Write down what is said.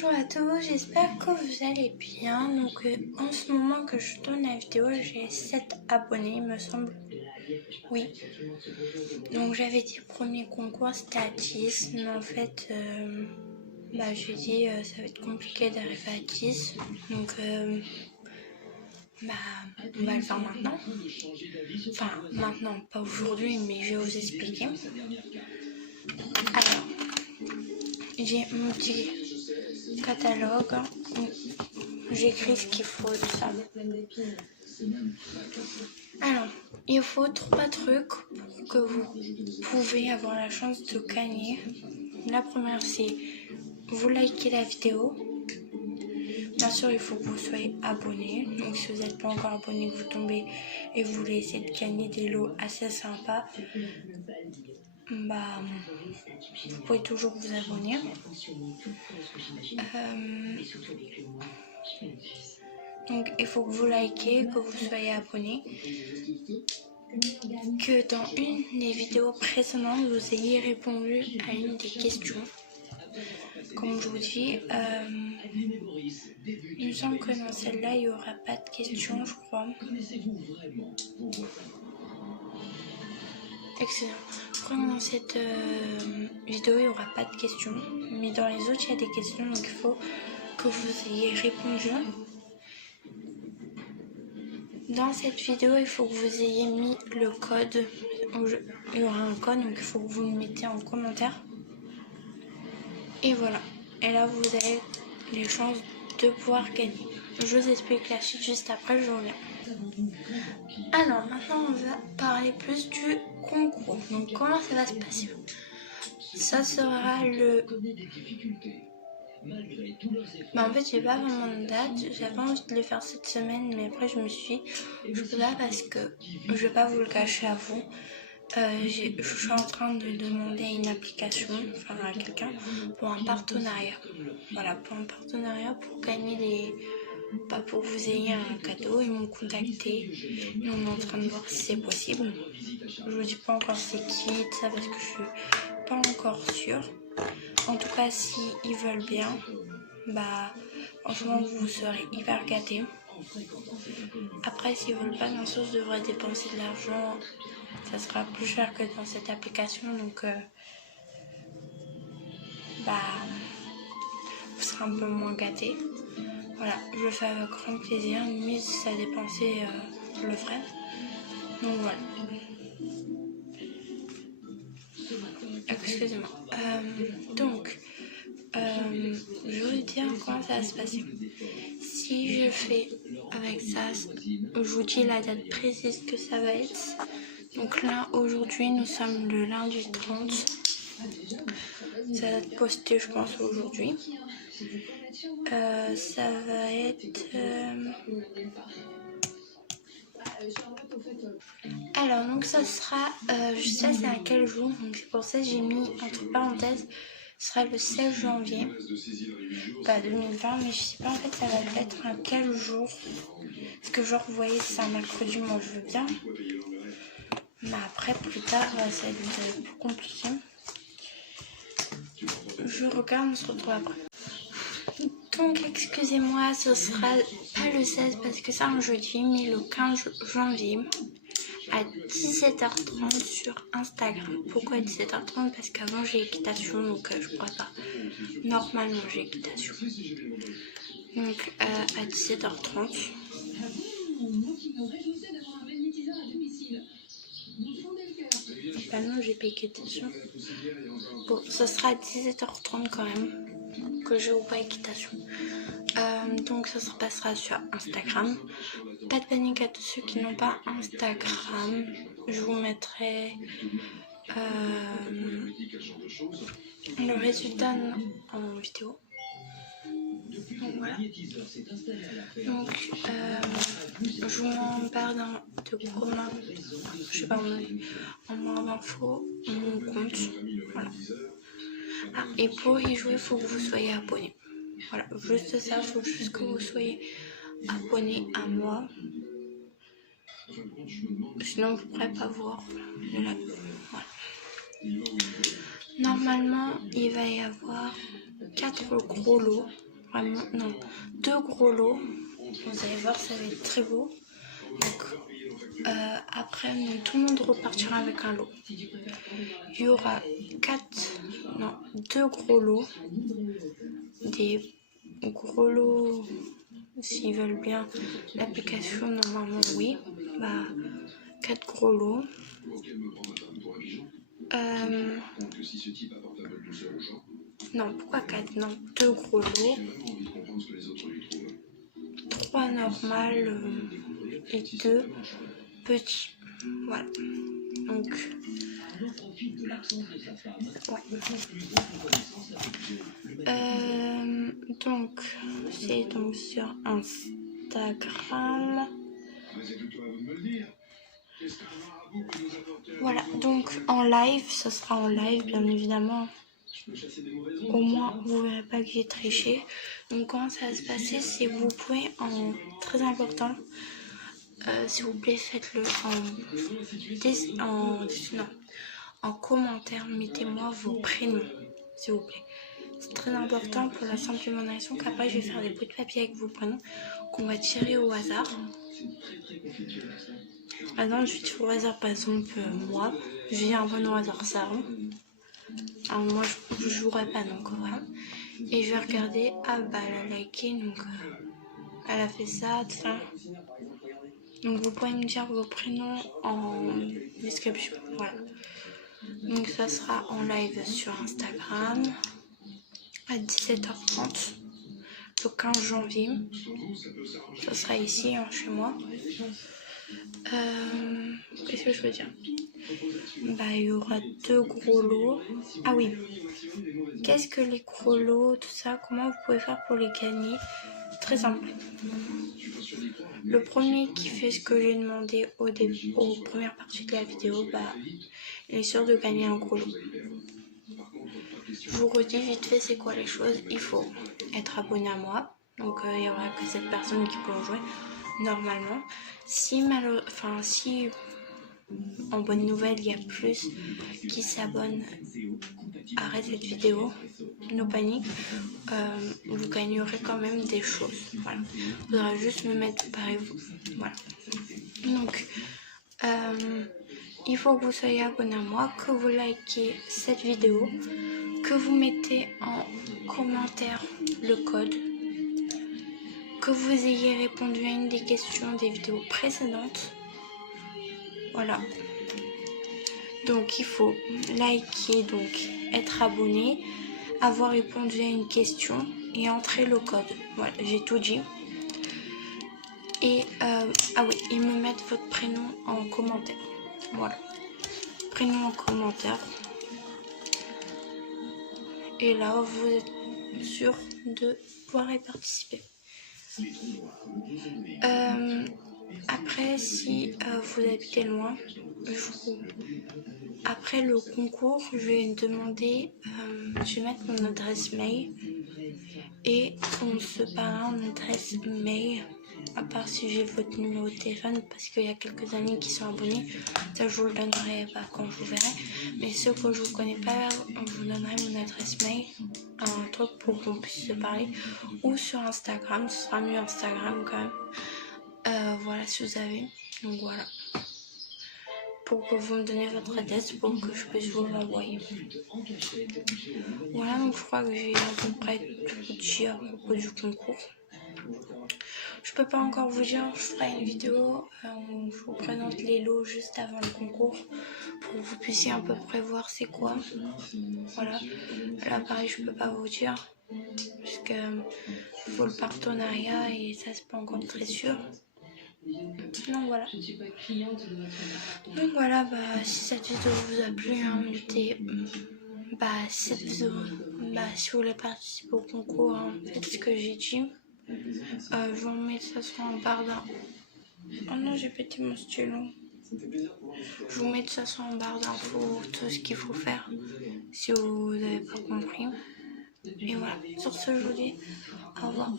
Bonjour à tous, j'espère que vous allez bien. Donc en ce moment que je tourne la vidéo, j'ai 7 abonnés, il me semble. Oui. Donc j'avais dit premier concours c'était à 10, mais en fait j'ai dit ça va être compliqué d'arriver à 10. Donc on va le faire maintenant. Enfin maintenant, pas aujourd'hui, mais je vais vous expliquer. Alors, j'ai mon petit catalogue où j'écris ce qu'il faut, tout ça. Alors, il faut 3 trucs pour que vous pouvez avoir la chance de gagner. La première, c'est vous likez la vidéo. Bien sûr, il faut que vous soyez abonné. Donc, si vous n'êtes pas encore abonné, que vous tombez et vous voulez essayer de gagner des lots assez sympas, vous pouvez toujours vous abonner. Donc, il faut que vous likez, que vous soyez abonné. Que dans une des vidéos précédentes, vous ayez répondu à une des questions. Comme je vous dis, il me semble que dans celle-là, il n'y aura pas de questions, je crois. Excellent. Je crois que dans cette vidéo, il n'y aura pas de questions. Mais dans les autres, il y a des questions, donc il faut que vous ayez répondu. Dans cette vidéo, il faut que vous ayez mis le code. Il y aura un code, donc il faut que vous le mettez en commentaire. Et voilà. Et là, vous avez les chances de pouvoir gagner. Je vous explique la suite juste après, je reviens. Alors, maintenant, on va parler plus du concours. Donc, comment ça va se passer? Ça sera le... en fait, j'ai pas vraiment de date. J'avais envie de le faire cette semaine, mais après, je me suis dit, je peux pas parce que je vais pas vous le cacher à vous. Je suis en train de demander une application, enfin à quelqu'un, pour un partenariat. Voilà, pour un partenariat pour gagner des... pour que vous ayez un cadeau. Ils m'ont contacté et on est en train de voir si c'est possible. Je vous dis pas encore c'est qui, ça, parce que je suis pas encore sûre. En tout cas, si ils veulent bien, franchement, vous serez hyper gâtés. Après, s'ils veulent pas, bien sûr, je devrais dépenser de l'argent. Ça sera plus cher que dans cette application, donc vous serez un peu moins gâtés. Voilà, je le fais avec grand plaisir. Mais si ça dépensait, je le ferai. Donc voilà. Excusez-moi. Je vais vous dire comment ça va se passer. Si je fais avec ça, je vous dis la date précise que ça va être. Donc là, aujourd'hui, nous sommes le lundi 30. Ça va être posté, je pense, aujourd'hui. Ça va être... Alors, donc ça sera... je sais c'est à quel jour, donc c'est pour ça que j'ai mis entre parenthèses... Ce sera le 16 janvier 2020, mais je sais pas en fait ça va être un quel jour. Parce que genre vous voyez c'est un mercredi, moi je veux bien. Mais après plus tard ça va être plus compliqué. Je regarde, on se retrouve après. Donc excusez-moi, ce sera pas le 16 parce que c'est un jeudi, mais le 15 janvier. À 17h30 sur Instagram. Pourquoi 17h30? Parce qu'avant j'ai équitation, donc je pourrais pas. Normalement j'ai équitation. Donc à 17h30. Bah non, j'ai pas équitation. Bon, ça sera à 17h30 quand même que je joue pas équitation. Donc ça se passera sur Instagram. Pas de panique à tous ceux qui n'ont pas Instagram. Je vous mettrai le résultat en vidéo. Donc voilà. Donc je vous en parle de comment, je sais pas, en moins d'infos, mon compte. Voilà. Ah, et pour y jouer, il faut que vous soyez abonné. Voilà, juste ça, il faut juste que vous soyez abonné à moi. Sinon, vous ne pourrez pas voir le live. Voilà. Normalement, il va y avoir 4 gros lots. vraiment, non, 2 gros lots. Vous allez voir, ça va être très beau. Donc, après, donc, tout le monde repartira avec un lot. Il y aura 2 gros lots. Des gros lots, s'ils veulent bien l'application, normalement, oui. Bah, 4 gros lots. Non, pourquoi 4? Non, 2 gros lots. 3 normales et 2 petits. Voilà. Donc, donc c'est donc sur Instagram. Voilà, donc en live, ça sera en live bien évidemment. Au moins vous verrez pas que j'ai triché. Donc comment ça va se passer, c'est vous pouvez très important, s'il vous plaît faites-le en commentaire, mettez-moi vos prénoms s'il vous plaît. C'est très important pour la simple et bonne raison qu'après je vais faire des bouts de papier avec vos prénoms qu'on va tirer au hasard. Maintenant je tire au hasard par exemple moi, je dis un prénom au hasard Sarah. Alors moi je jouerai pas donc voilà. Et je vais regarder, ah bah elle a liké donc elle a fait ça, tout ça. Donc vous pouvez me dire vos prénoms en description, voilà. Donc ça sera en live sur Instagram à 17h30 le 15 janvier. Ça sera ici chez moi. Qu'est-ce que je veux dire? Bah il y aura 2 gros lots. Ah oui. Qu'est-ce que les gros lots, tout ça, comment vous pouvez faire pour les gagner? Très simple. Le premier qui fait ce que j'ai demandé aux premières parties de la vidéo, bah il est sûr de gagner un gros lot. Je vous redis vite fait c'est quoi les choses. Il faut être abonné à moi. Donc il n'y aura que cette personne qui peut en jouer normalement. Si en bonne nouvelle il y a plus qui s'abonnent, arrête cette vidéo, no panique, vous gagnerez quand même des choses. Voilà. Il faudra juste me mettre pareil vous. Voilà. Donc il faut que vous soyez abonné à moi, que vous likez cette vidéo, que vous mettez en commentaire le code, que vous ayez répondu à une des questions des vidéos précédentes. Voilà. Donc il faut liker, donc être abonné, avoir répondu à une question et entrer le code. Voilà, j'ai tout dit. Et ah oui, et me mettre votre prénom en commentaire. Voilà. Prénom en commentaire. Et là, vous êtes sûr de pouvoir y participer. Après, si vous habitez loin, après le concours, je vais demander, je vais mettre mon adresse mail et on se parlera en adresse mail. À part si j'ai votre numéro de téléphone, parce qu'il y a quelques amis qui sont abonnés, ça je vous le donnerai quand je vous verrai. Mais ceux que je vous connais pas, je vous donnerai mon adresse mail, un truc pour qu'on puisse se parler, ou sur Instagram, ce sera mieux Instagram quand même. Voilà si vous avez, donc voilà, pour que vous me donnez votre adresse pour que je puisse vous l'envoyer. Voilà, donc je crois que j'ai à peu près tout dit à propos du concours. Je peux pas encore vous dire, je ferai une vidéo où je vous présente les lots juste avant le concours pour que vous puissiez à peu près voir c'est quoi. Voilà, là pareil je peux pas vous dire parce que faut le partenariat et ça c'est pas encore très sûr. Donc voilà, bah si cette vidéo vous a plu, hein, mettez si vous voulez participer au concours, hein, faites ce que j'ai dit. Je vous mets ça sur en barre d'infos. Oh non, j'ai pété mon stylo. Je vous mets ça sur en barre d'infos, tout ce qu'il faut faire si vous n'avez pas compris. Et voilà, sur ce je vous dis au revoir.